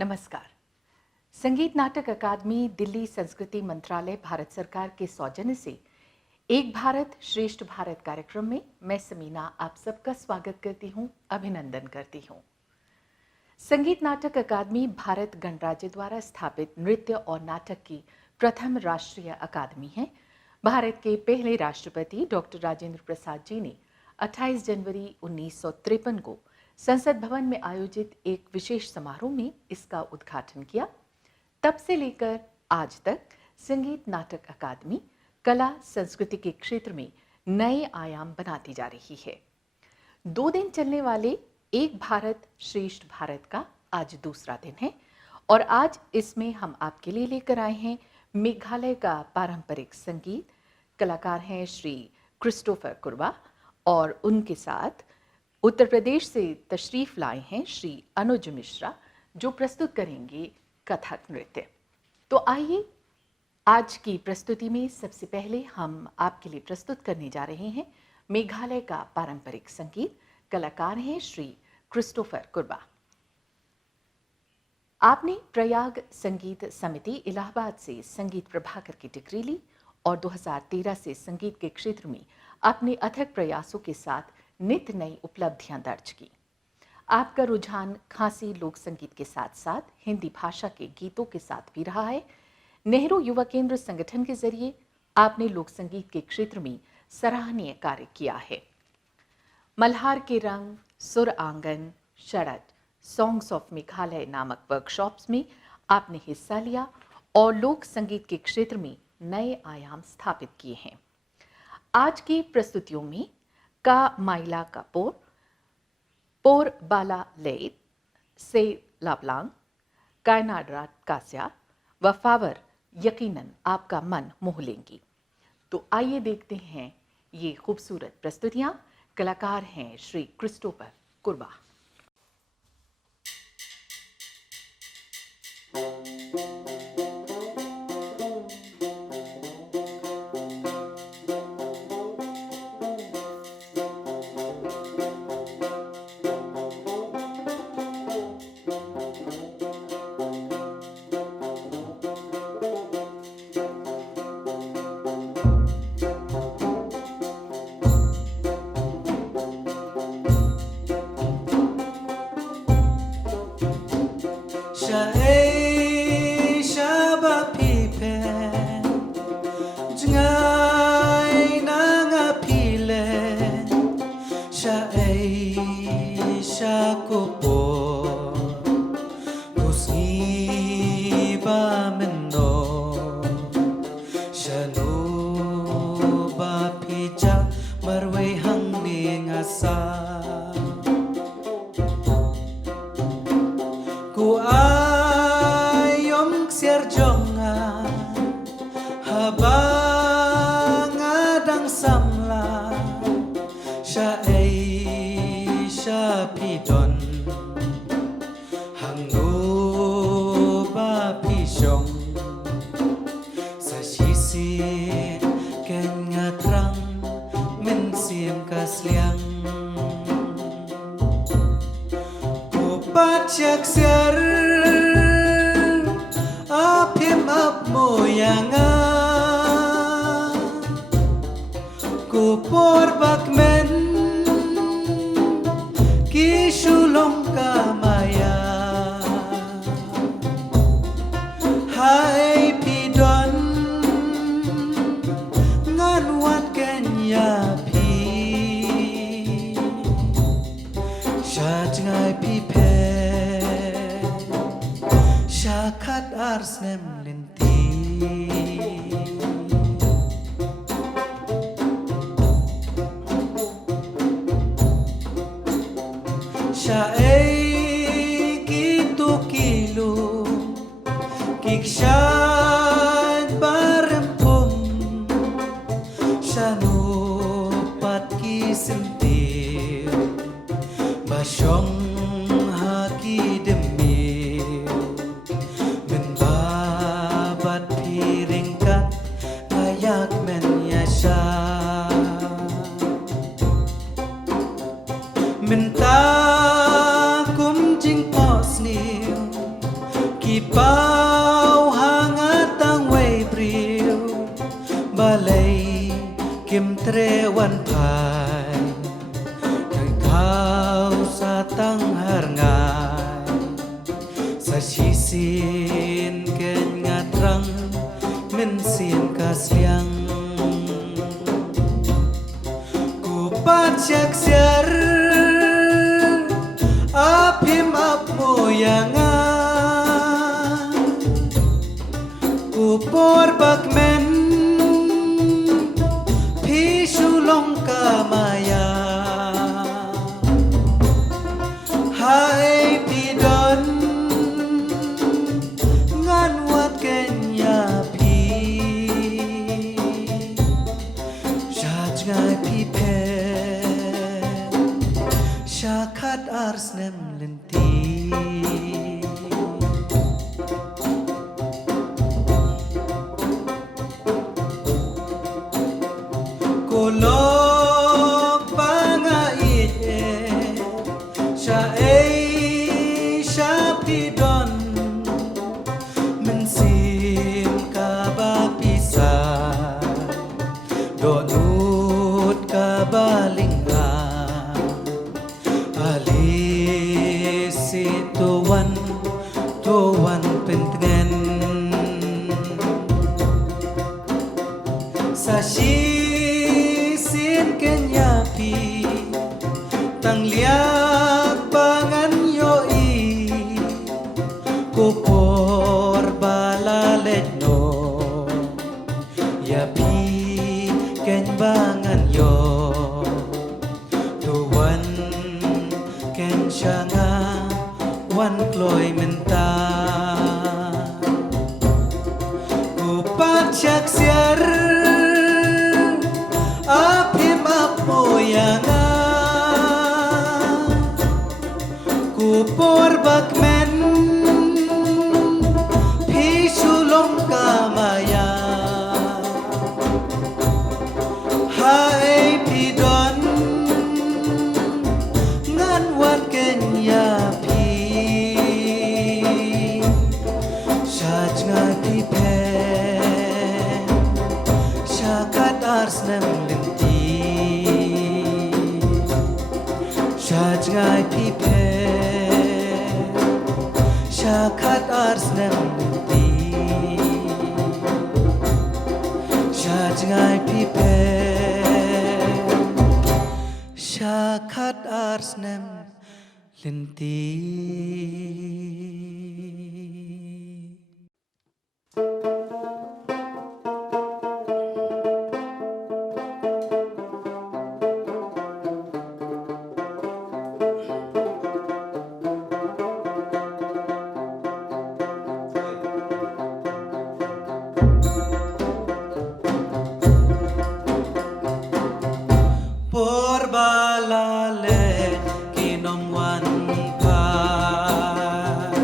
नमस्कार। संगीत नाटक अकादमी दिल्ली संस्कृति मंत्रालय भारत सरकार के सौजन्य से एक भारत श्रेष्ठ भारत कार्यक्रम में मैं समीना आप सबका स्वागत करती हूं, अभिनंदन करती हूं। संगीत नाटक अकादमी भारत गणराज्य द्वारा स्थापित नृत्य और नाटक की प्रथम राष्ट्रीय अकादमी है। भारत के पहले राष्ट्रपति डॉक्टर राजेंद्र प्रसाद जी ने 28 जनवरी 1953 को संसद भवन में आयोजित एक विशेष समारोह में इसका उद्घाटन किया। तब से लेकर आज तक संगीत नाटक अकादमी कला संस्कृति के क्षेत्र में नए आयाम बनाती जा रही है। 2 दिन चलने वाले एक भारत श्रेष्ठ भारत का आज दूसरा दिन है और आज इसमें हम आपके लिए लेकर आए हैं मेघालय का पारंपरिक संगीत। कलाकार हैं श्री क्रिस्टोफर कुरवा और उनके साथ उत्तर प्रदेश से तशरीफ लाए हैं श्री अनुज मिश्रा, जो प्रस्तुत करेंगे कथक नृत्य। तो आइए आज की प्रस्तुति में सबसे पहले हम आपके लिए प्रस्तुत करने जा रहे हैं मेघालय का पारंपरिक संगीत। कलाकार हैं श्री क्रिस्टोफर कुरवा। आपने प्रयाग संगीत समिति इलाहाबाद से संगीत प्रभाकर की डिग्री ली और 2013 से संगीत के क्षेत्र में अपने अथक प्रयासों के साथ नित नई उपलब्धियां दर्ज की। आपका रुझान खासी लोक संगीत के साथ साथ हिंदी भाषा के गीतों के साथ भी रहा है। नेहरू युवा केंद्र संगठन के जरिए आपने लोक संगीत के क्षेत्र में सराहनीय कार्य किया है। मल्हार के रंग, सुर आंगन, शरद, सॉन्ग्स ऑफ मेघालय नामक वर्कशॉप्स में आपने हिस्सा लिया और लोक संगीत के क्षेत्र में नए आयाम स्थापित किए हैं। आज की प्रस्तुतियों में का माइला कपूर, पोर बाला लेत, से लापलांग, कायनाडरात कास्या व फावर यकीनन आपका मन मोह लेंगी। तो आइए देखते हैं ये खूबसूरत प्रस्तुतियां। कलाकार हैं Shri Christopher Kurwa. Minta kum jing pos ni Ki pau hangatang way priu Balay kim tre wan pai Kay kau sa tang harngai Sa sisin ken ngatrang Min sin kasyang Kupat syak syar Apim ap moyanga Kupor bakmen Pishulong kamaya Hai pidon Ngan wat kenya pi Shaj ngai pi pe Shakat ars nem lenti Kulok pangait Sya pidon Mensim kabapisa Donut kabalingga Alis tuwan pentengen Sasin kenyapi Tang liak pangan yoi Kupor balalet no Yapi ken bangan yo Tuwan ken syanga Wan kloy menta Kupat syak syar Apim ap moyanga Kupor bakmen Pishulong kamaya Hai pidon Ngan wat kenya pi Shaj ngai pi pe Shakat ars nem lenti Shaj ngai pi pe Shakat ars nem lenti Shaj ngai pi pe Shakat ars nem lenti Por balale kinom wan pai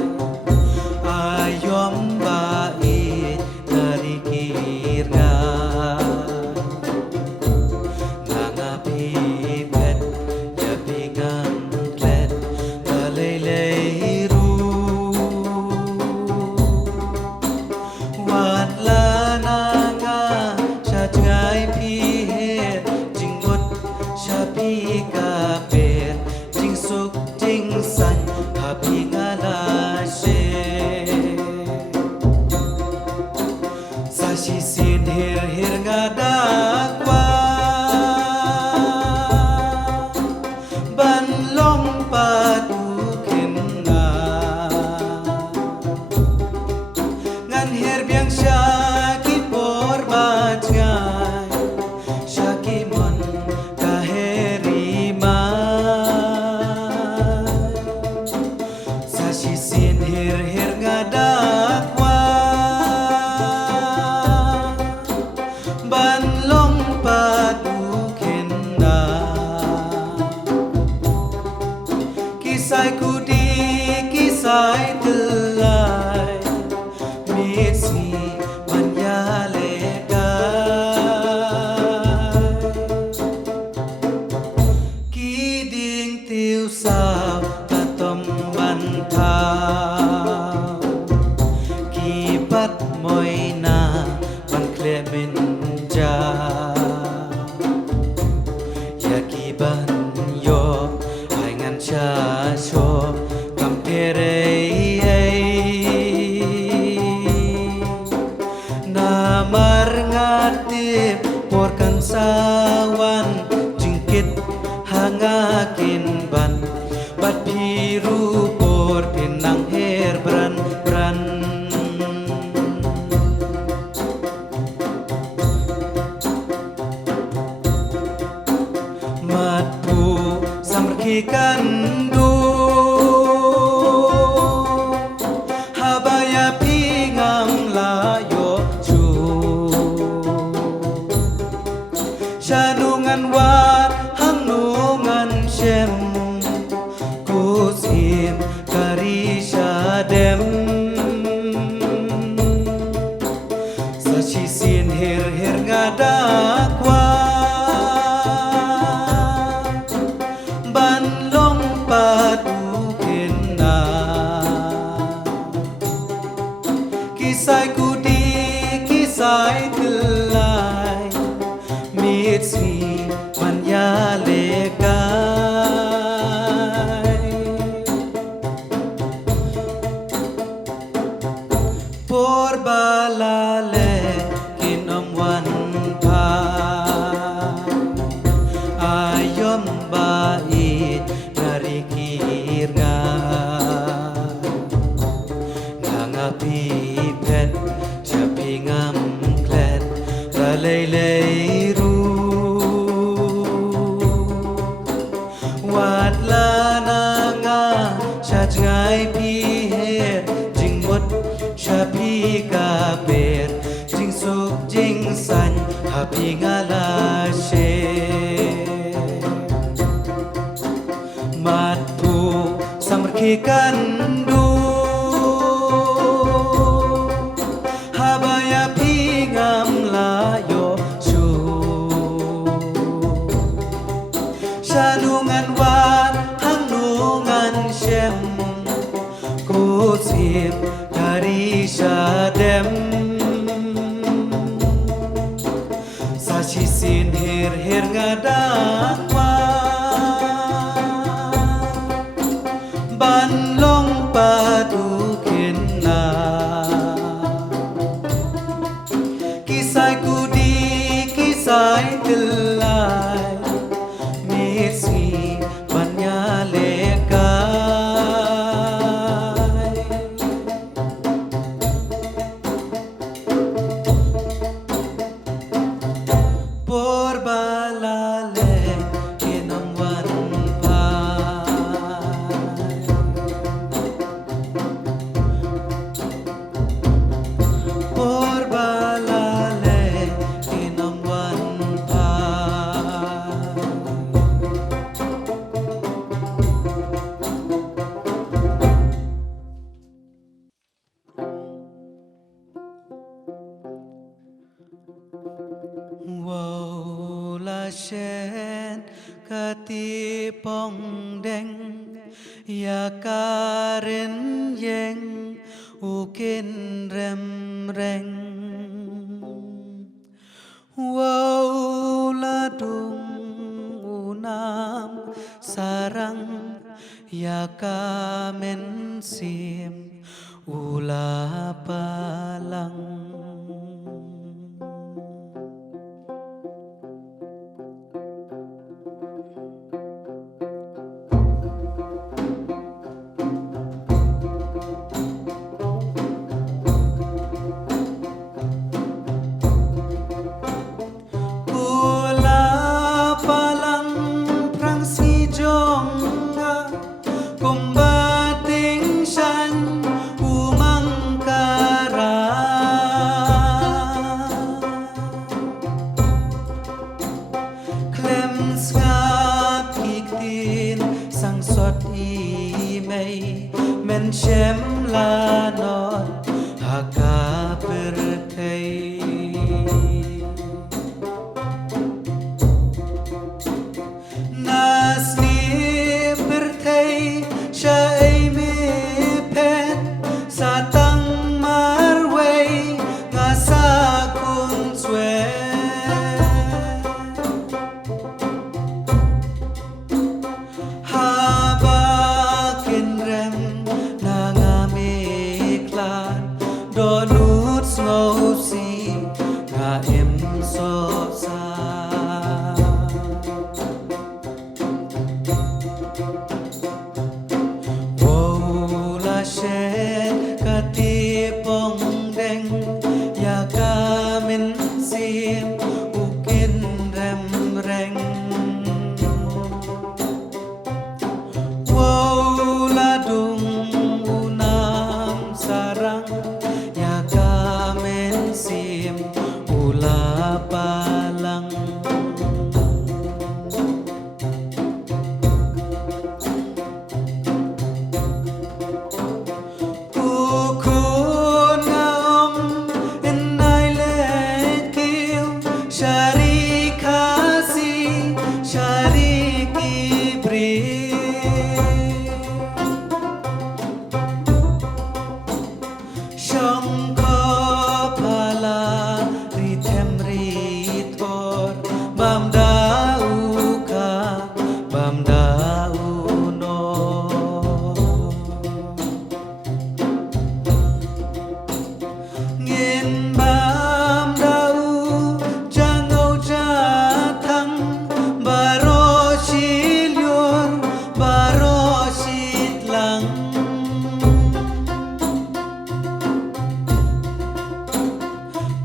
ดมอยนาบันเคลมินจาอยากีบันโยไองันชาโชกัมเพเรนามารงาติปวดกันสาวันจึงคิดหางากินบันบัดพีรูปวดเป็นนางเฮรบรันบรันมาดผูสำรักกันดูหาบายาพีงามลาโยชูชานูงันวาดหังนูงันเชมกูสิมการิชาเดมสัชิสินเฮรเฮรงาดากวาบันลงปาดูเพ็นนากิสายกูดีกิสายทิลลายมีดสีปัญญาเลกายปวดบาลาเลกินอมวันพาอายมบาอีนาริกีรงางาพีเพชรจะพีงามแคลดระเลยรู้วาดลานางาชาจงายพีเฮดจิงมดชาพีกาเบรจิงสุขจิงสันหาพีงาลาเชมาดผูสำรักกันดูหาบายาพีงามลาโยชูชานูงันวาดหังนูงันเชมกูสิมการิชาเดมสาชิสินเฮรเฮรงาดากวาบันลงปาดูเข็นนากิสายกูดีกิสายติลลายมีสีปัญญาเลกายปวดบาลาเลกินอมวันพาปวดบาลาเลกินอมวันพาว้าวลาเชนกะตีปองแดงอยาการินเยงอุกินเรมแรงว้าวลาดุงอุนามสารังอยากาเมนเสียมอุลาปาลังKumbating siyan umang sarang yaga men sim ula palang ukun ngaom enai le kiu shari kasi shari kibri Shangka pala ritem ritor bam dauka bam dauno ngin bam dau jangau jatang baro shilyor baro shitlang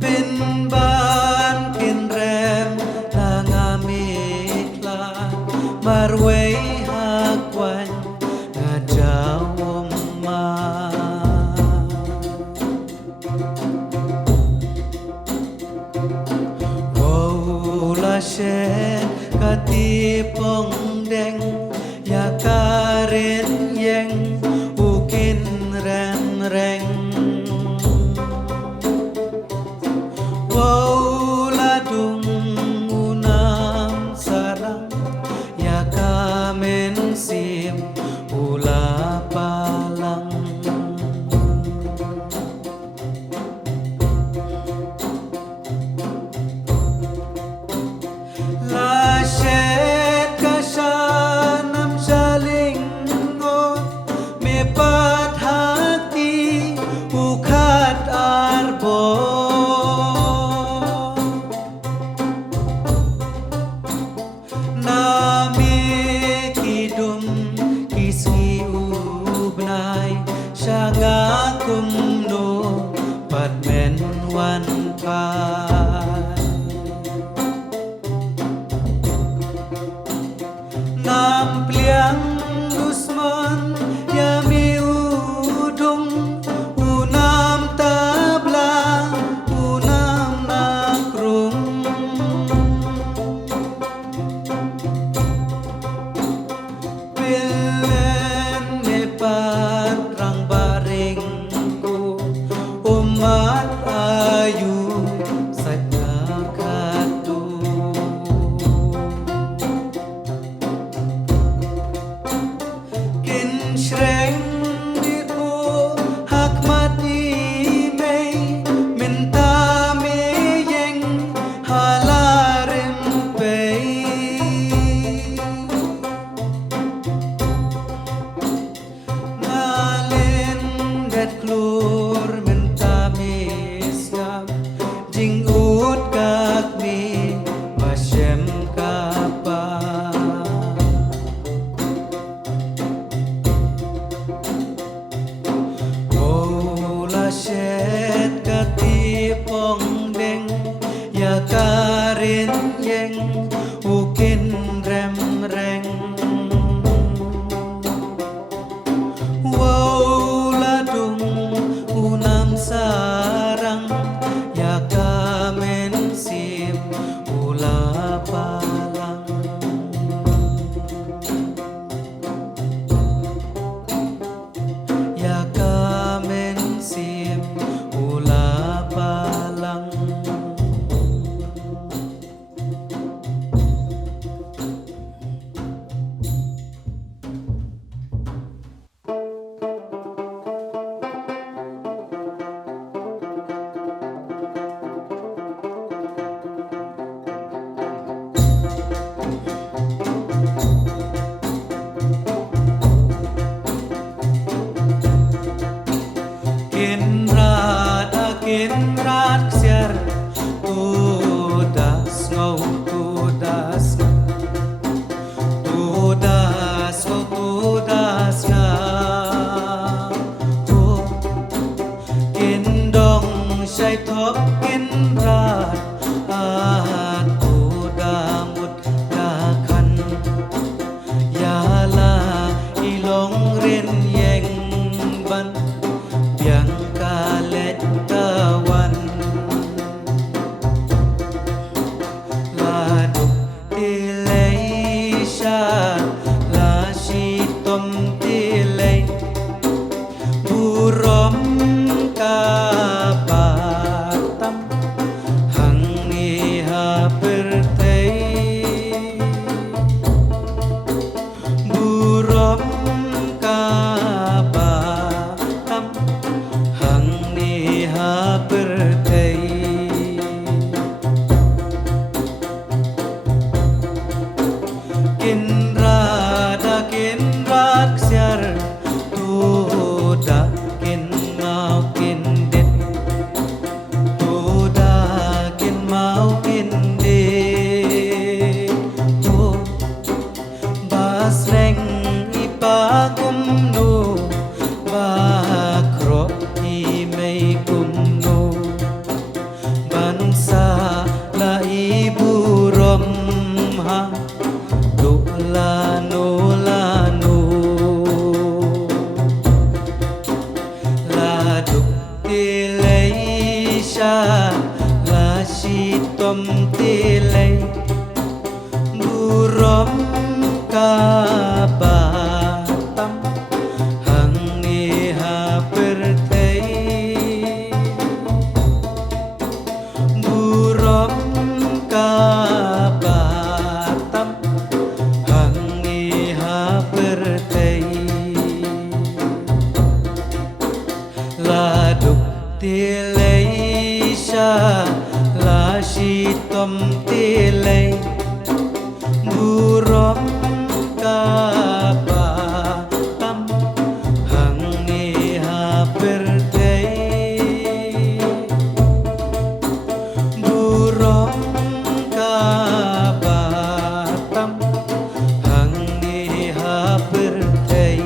Pin ban kin rem nangamitla marway hakwan ngajawom ma Wola she katipong deng yakarin yeng ukin ren reng Wola dung unam sarang yakamen sim ula palang La shet kasanam salingot me pat hati ukat arbo Nami kidum kisgi ubnai Shangakum no patmen wan pai Nam pliang Gusman yami udung unam tabla unam nakrung Pilen nepat rang baring ku umat ayu saja katu Kin shreng di ku hak mati mei minta me yeng halarim pei Ngalin det klur minta misyam jing ut kak mi masyem kapa Wola shet katipong deng yakarin yeng ukin rem reng Wola dung unam sarang yakamen sim ula palang Yakamen sim ula palang Kinrat siar tudas ngau tudas tudas ngau tudas ngau kindong say thop kinrat at tudamut dakan yala ilong rin yeng ban biang ka cha la shi tom te lay bu rom ka ba tam hang ni ha per thei bu rom ka ba tam hang ni ha per thei la đục tia lấy xa la shi tom tia lấy bu rom ka ba tam hang ni ha per thei bu rom ka ba tam hang ni ha per thei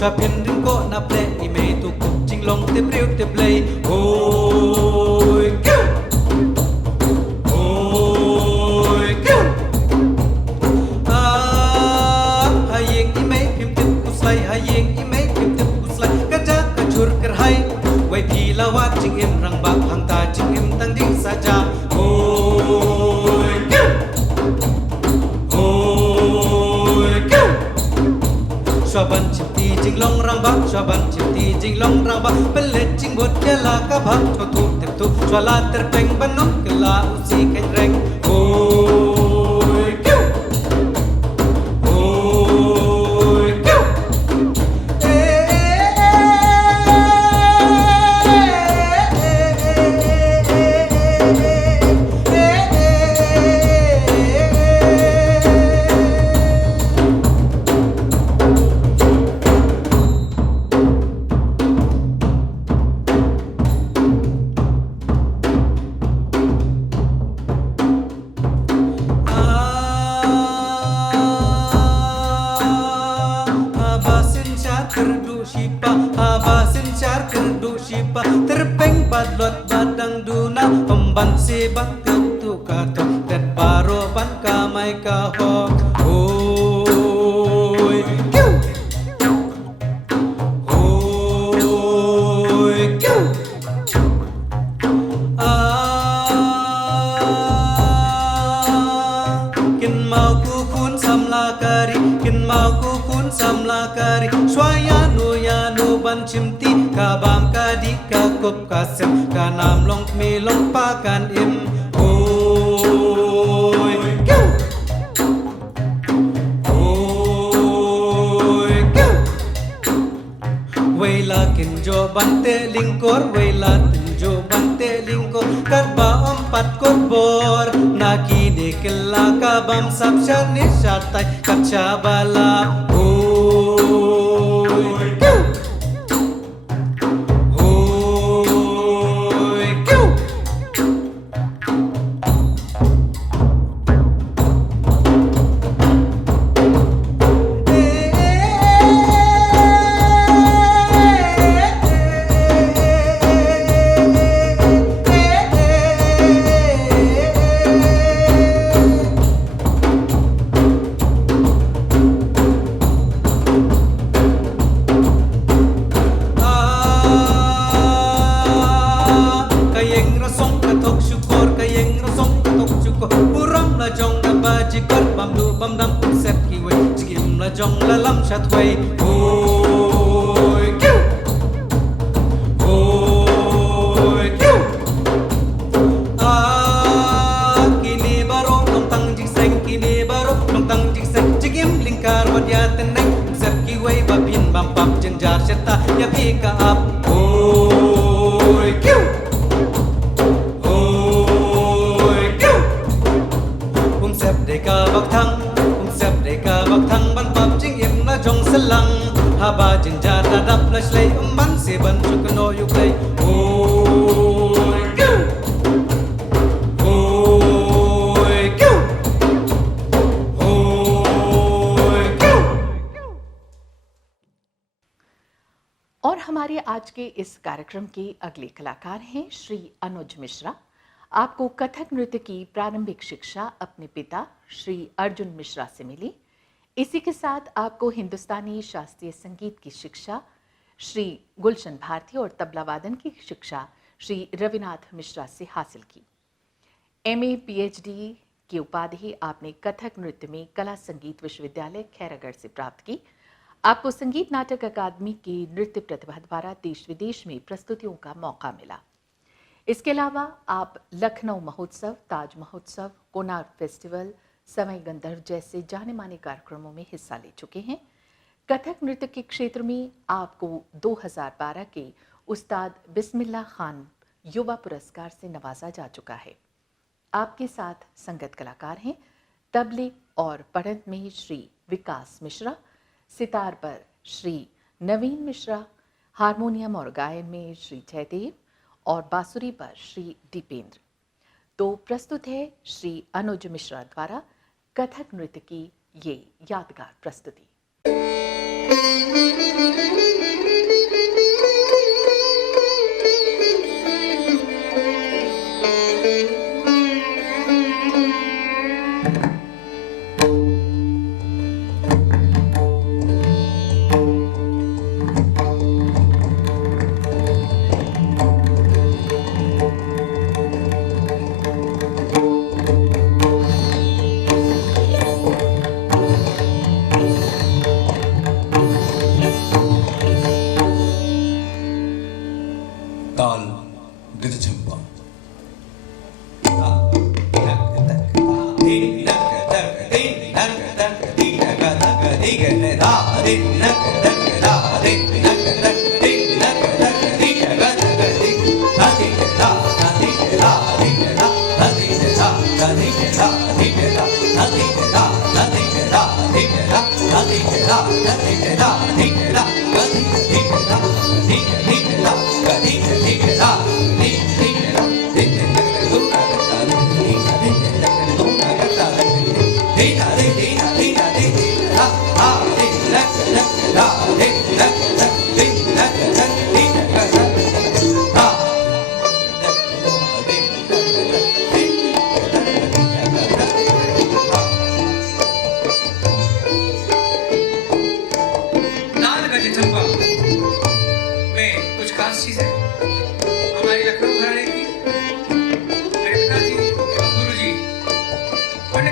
Cha pin đừng có nạp lệ y mê tu cục chinh long tiếp riêu tiếp lây ôi kêu hai yeng y mê phim tiếp kuslay hai yeng y mê phim tiếp kuslay kaja kachur kerhai wai phi lawat ching em rang bak hang ta ching em tang ding saja ôi kêu cho ban chim ti jing long rang bak cho ban chim ti jing long rang bak pelet jing bot ke la ka bak cho tu tep tu cho la ter peng ban nok ke la u si ken reng oi kêu terpeng badlot badang duna pemban si bakal tu kata dan baro ban kamai kahok oi kêu oi kêu kin mau ku kun samla kari kin mau ku kun samla kari swaya nu ban chimti ka bam ka di ka kop ka sem ka nam long mi long pa kan im oi kêu oi kêu wei la kin jo ban te lingkor wei la tin jo ban te lingkor kat ba om pat kot bor na ki de kella ka bam sap shan ni shatai kat cha bala oi kêu จิกดบำดูบำดำเซ็ตกี่เวจิกิมละจงละลำชัดเวยโอ้ยกิ้วโอ้ยกิ้วกินีบารองลงตังจิกเซงกินีบารองลงตังจิกเซงจิกิมลิงการวัดยาเตนเนงเซ็ตกี่เวบะพินบำปับจันจาร์เชตายาพีกะอับโอ้ยกิ้วDeka bak thang ban pap jing im na jong salang ha ba jin ja da dap la shlei ban se ban chuk no yu play oi go oi go oi go और हमारे आज के इस कार्यक्रम के अगले कलाकार हैं श्री अनुज मिश्रा। आपको कथक नृत्य की प्रारंभिक शिक्षा अपने पिता श्री अर्जुन मिश्रा से मिली। इसी के साथ आपको हिंदुस्तानी शास्त्रीय संगीत की शिक्षा श्री गुलशन भारती और तबला वादन की शिक्षा श्री रविनाथ मिश्रा से हासिल की। एमए पीएचडी की उपाधि आपने कथक नृत्य में कला संगीत विश्वविद्यालय खैरागढ़ से प्राप्त की। आपको संगीत नाटक अकादमी की नृत्य प्रतिभा द्वारा देश विदेश में प्रस्तुतियों का मौका मिला। इसके अलावा आप लखनऊ महोत्सव, ताज महोत्सव, कोणार्क फेस्टिवल, सवाई गंधर्व जैसे जाने माने कार्यक्रमों में हिस्सा ले चुके हैं। कथक नृत्य के क्षेत्र में आपको 2012 के उस्ताद बिस्मिल्लाह खान युवा पुरस्कार से नवाजा जा चुका है। आपके साथ संगत कलाकार हैं तबले और पढ़ंत में श्री विकास मिश्रा, सितार पर श्री नवीन मिश्रा, हारमोनियम और गायन में श्री जयदेव और बांसुरी पर श्री दीपेंद्र। तो प्रस्तुत है श्री अनुज मिश्रा द्वारा कथक नृत्य की ये यादगार प्रस्तुति।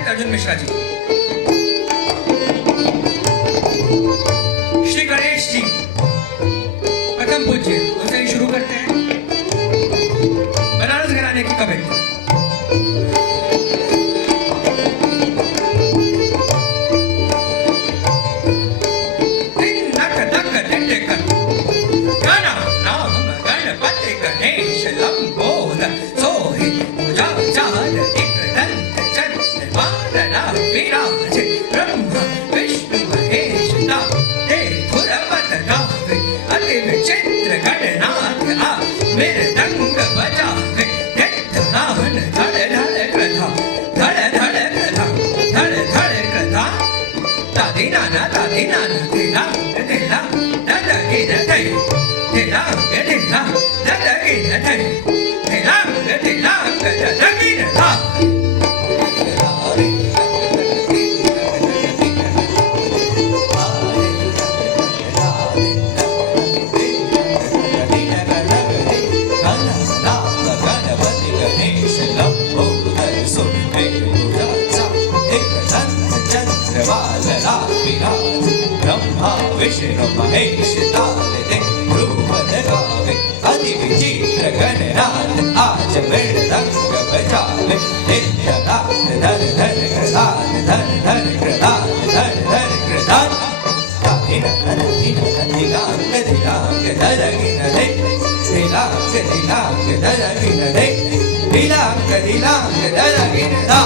अर्जुन मिश्रा जी, श्री गणेश जी प्रथम पूज्य, उनसे ही शुरू करते हैं। बनारस घराने की कविता। गणपति गणेश लंबोदर सोहि पूजा चार एकदंत चंद्र वादना विराज ब्रह्मा विष्णु महेश ते धुरपत गावे अति विचित्र गणनाथ आ मेरे दंग बजावे गाहन धड़ धड़ कृथा धड़ धड़ कृथा धड़ धड़ कृथा दादी नाना तेला तेला दादा की दे तेला तेला दादा की दे तेला तेला दादा की दे गणपति गणेश लंबोदर सोहि पूजा चार एकदंत विष्णु महेश ताले ध्रुव गावे अति विचित्र गणराज आज मृदंग बजावे नित्यनाथ धर धर कृताल धर धर कृताल धर धर कृताल दिलांग धरगिन दे दिलांग दिलांग धरगिन दे दिलांग दिलांग धरगिन दा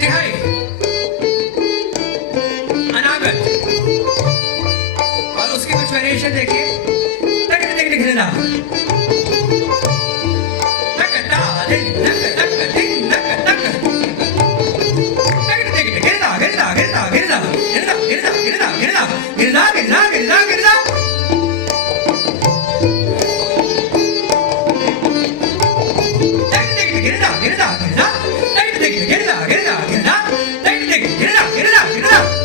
तिहाई अनागत और उसकी कुछ वेरिएशन देखिए तक तक दिख रहा तक ता दिन तक तक दिन तक तक तक तक गिरदा गिरदा गिरदा गिरदा गिरदा गिरदा गिरदा गिरदा गिरदा गिरदा गिरदा गिरदा तक तक गिरदा गिरदा गिरदा तक तक गिरदा गिरदा गिरदा तक तक गिरदा गिरदा गिरदा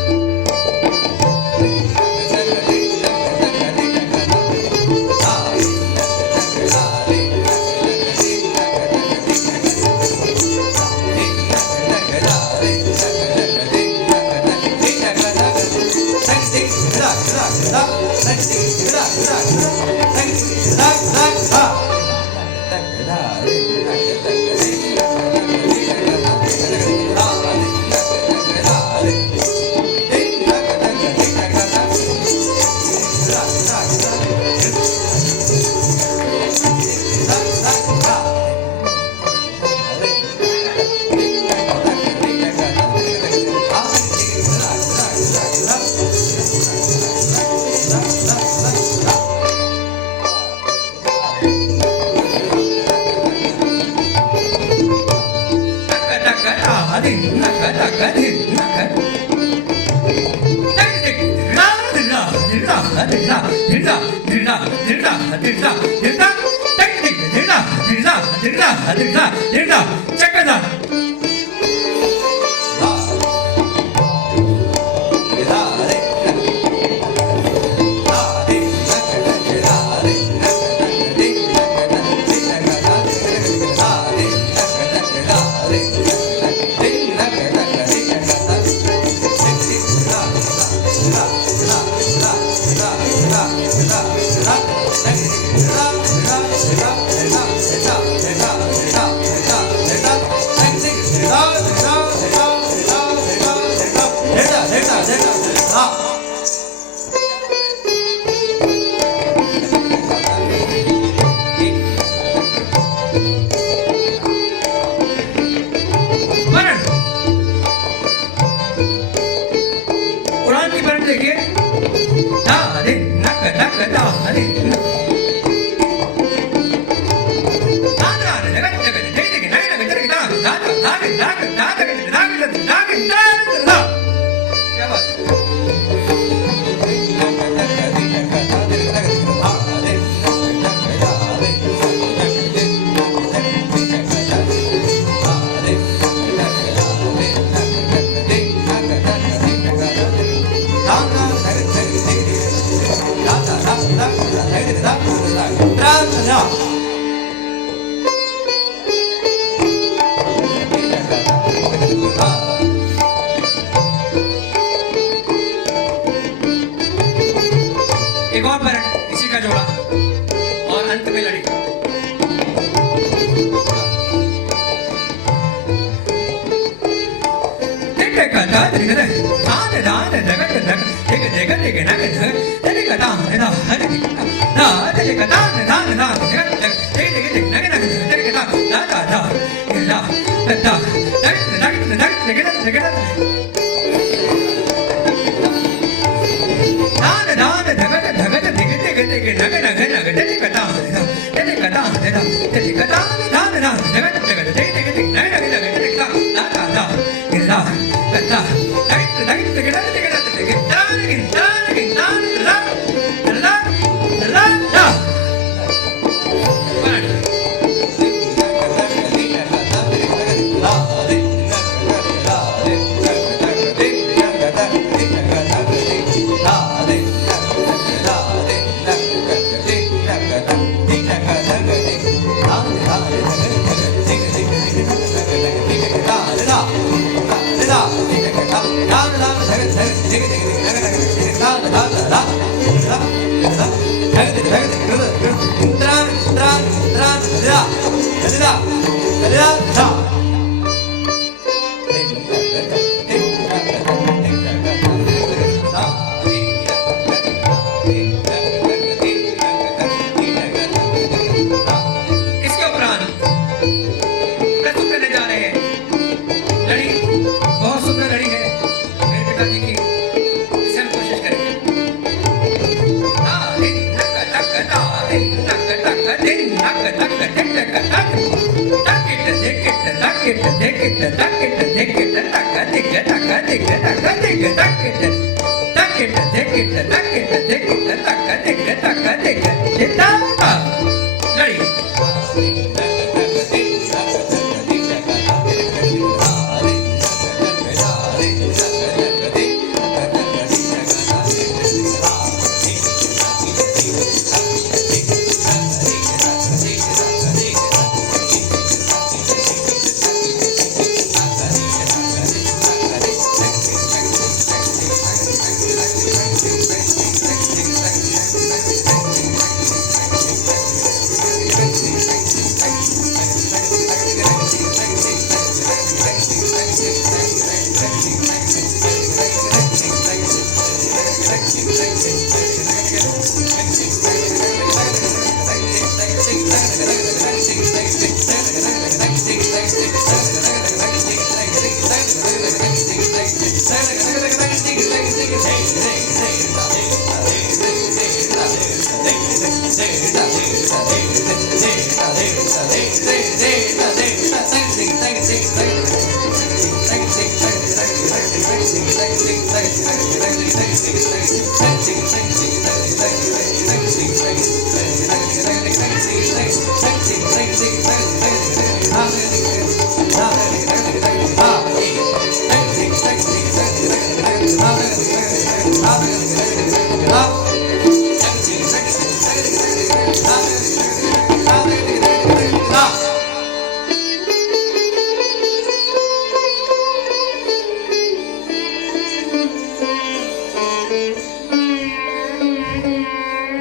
एक और भरण इसी का जोड़ा और अंत में लड़ी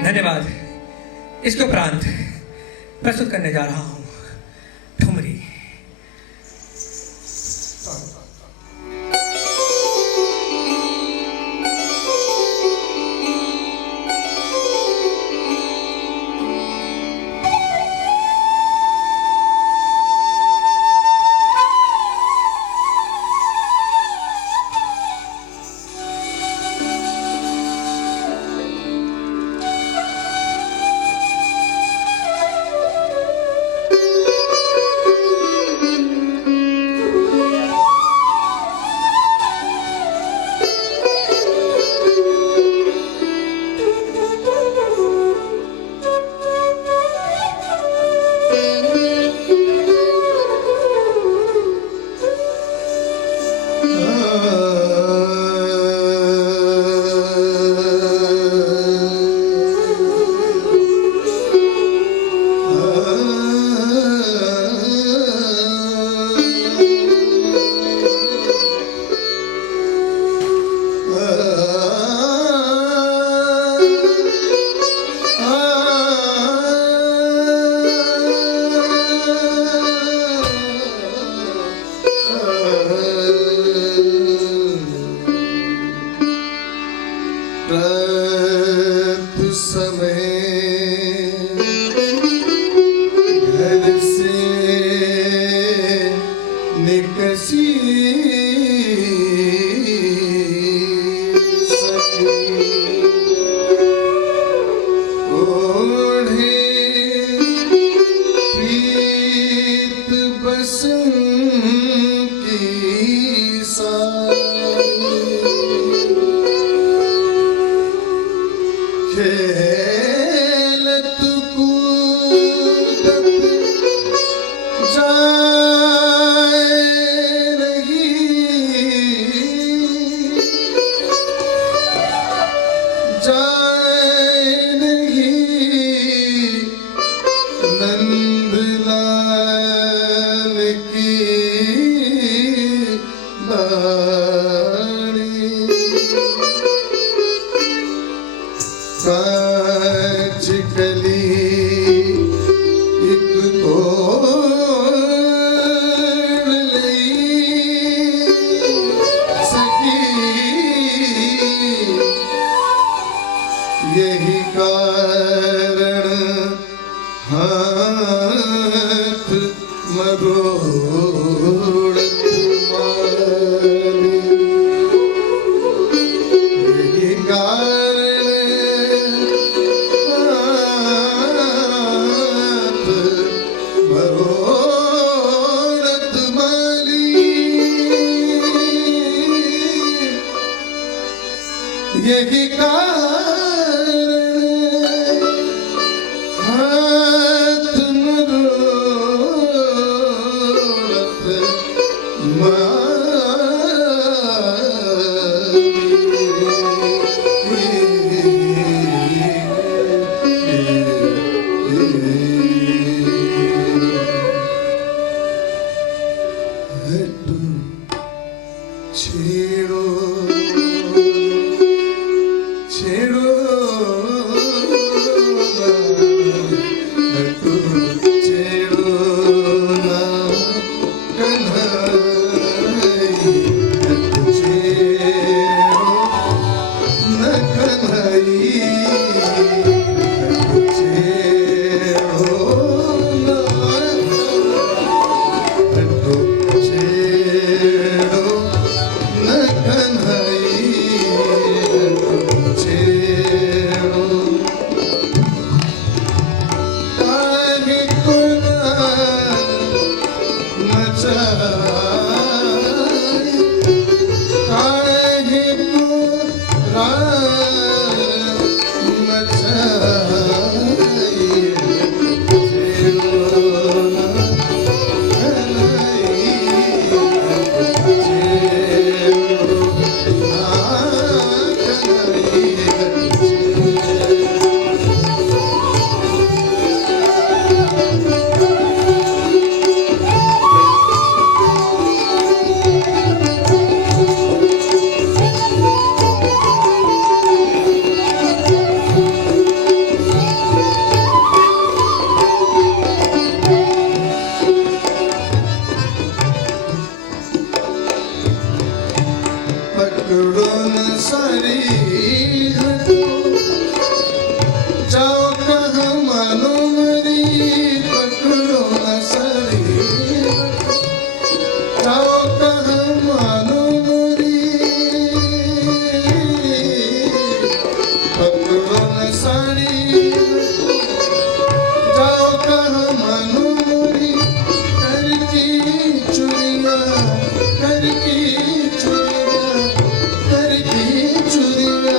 धन्यवाद। इसके उपरांत प्रस्तुत करने जा रहा हूं ठुमरी। रात समय घर से निकसी सके ओढ़े प्रीत बसंत की खेलत कूदत जाए रही नंदलाल की बाणी कांच कली एक तोड़ लई सकी यही कारण हाथ मरोड़त मारी यही कारण हाथ मनोरथ हटू छेड़ो छेड़ो हटू छेड़ो ना कन्हई हटू छेड़ो न कन्हई हटू छेड़ो ना हटू छेड़ो न कन्हई हटू छेड़ो काहे को मचाई काहे को मचाई छेड़ो ना कन्हई हटू छेड़ो ना कन्हई हटू छेड़ो पकड़ो न सारी हटो जाओ कहाँ मानो मरी पकड़ो न सारी हटो जाओ कहाँ मानो मरी पकड़ो न सारी हटो जाओ कहाँ मानो मरी कर की चुरिया कर की चुरिया कर की चुरिया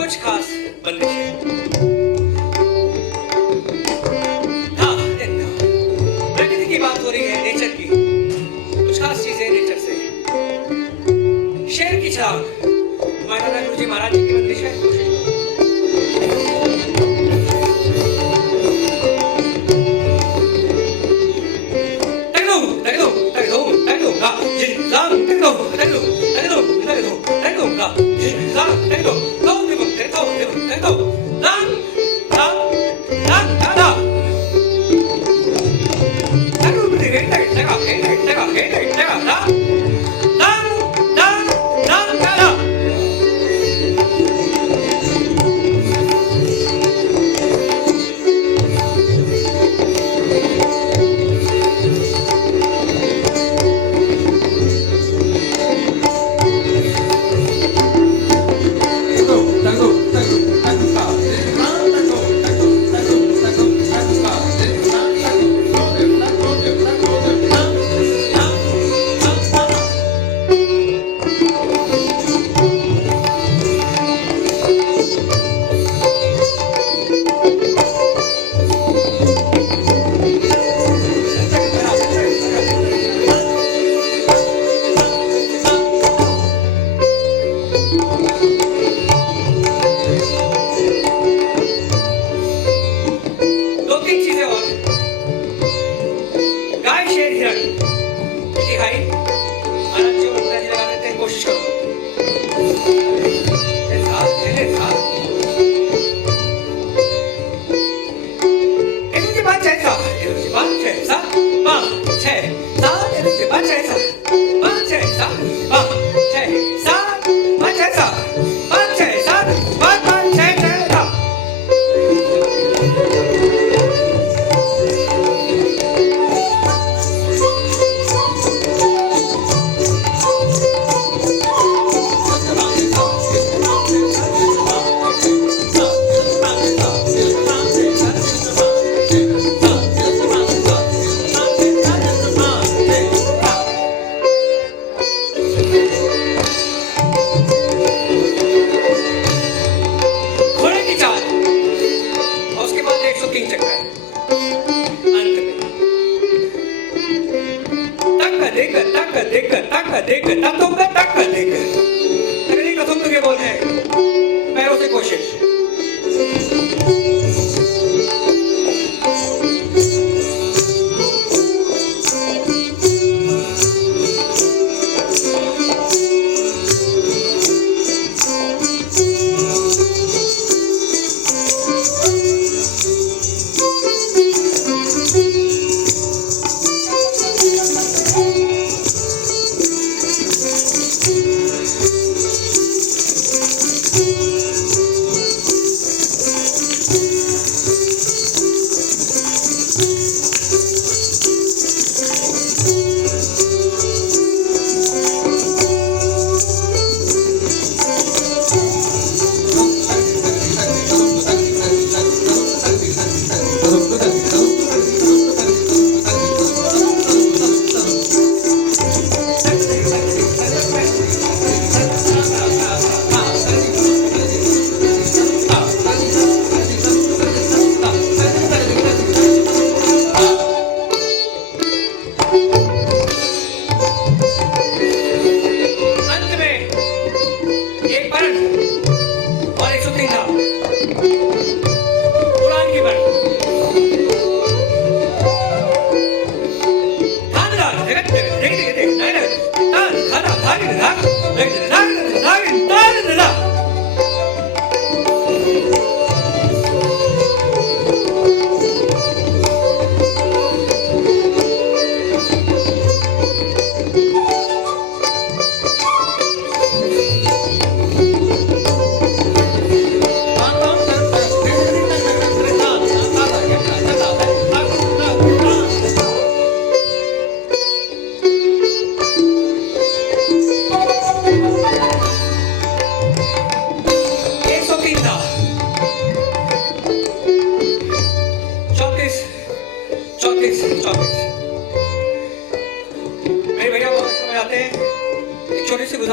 कुछ खास बंदिशें। हाँ, प्रकृति की बात हो रही है, नेचर की। कुछ खास चीजें नेचर से। शेर की छाप माननीय गुरु जी महाराज जी की बंदिश है।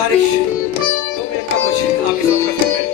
बारिश 2 मिनट का कुछ आप इस वक्त कर सकते हैं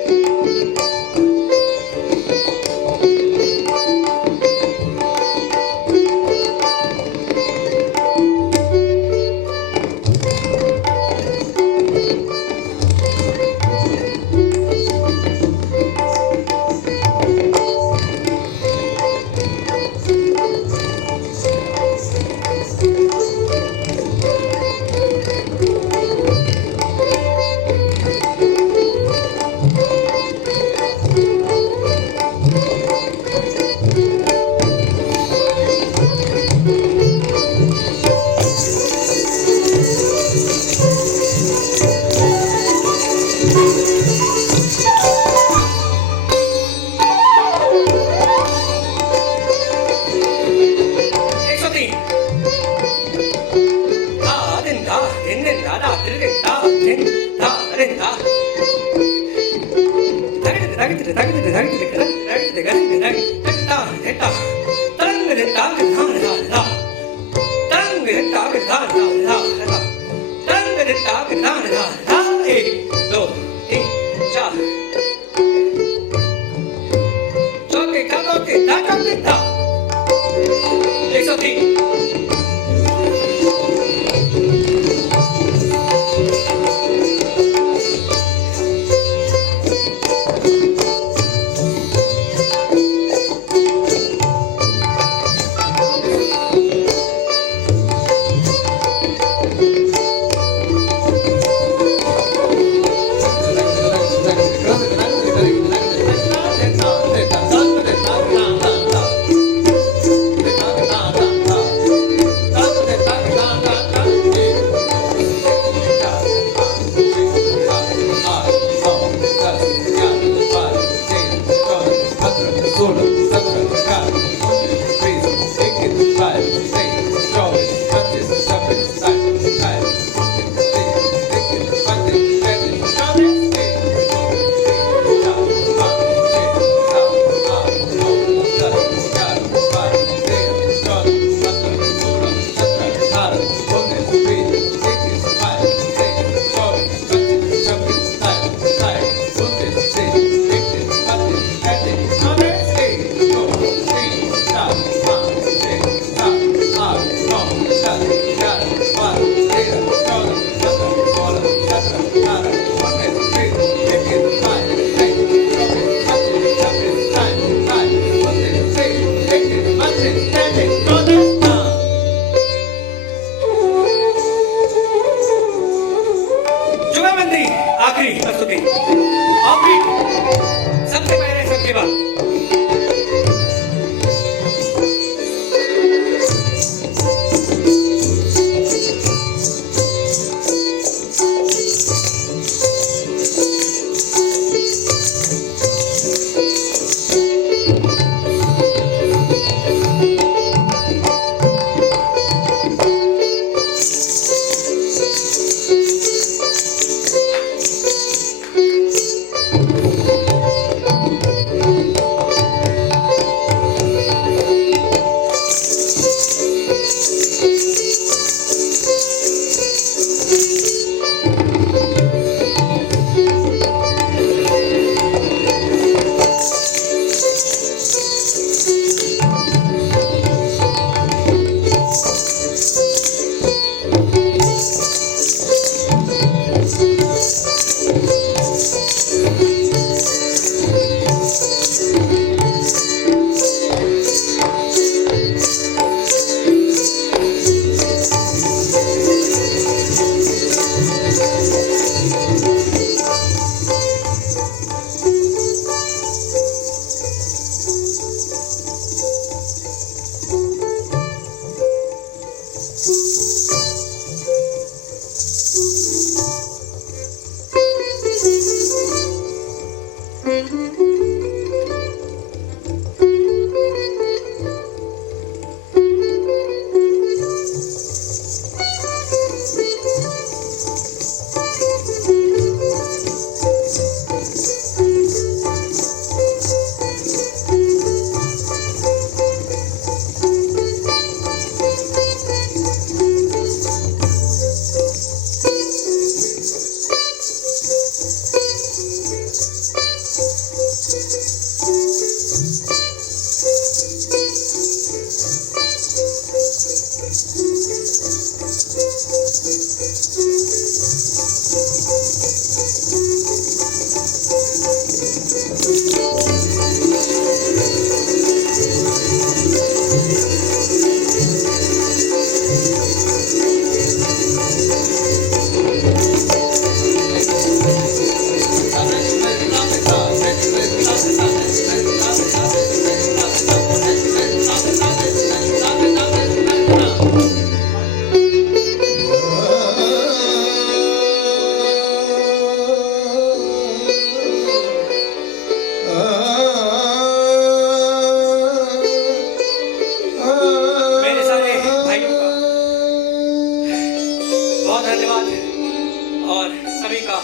का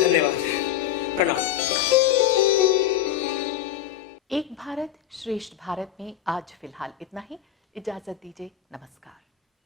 धन्यवाद। प्रणाम। एक भारत श्रेष्ठ भारत में आज फिलहाल इतना ही। इजाजत दीजिए। नमस्कार।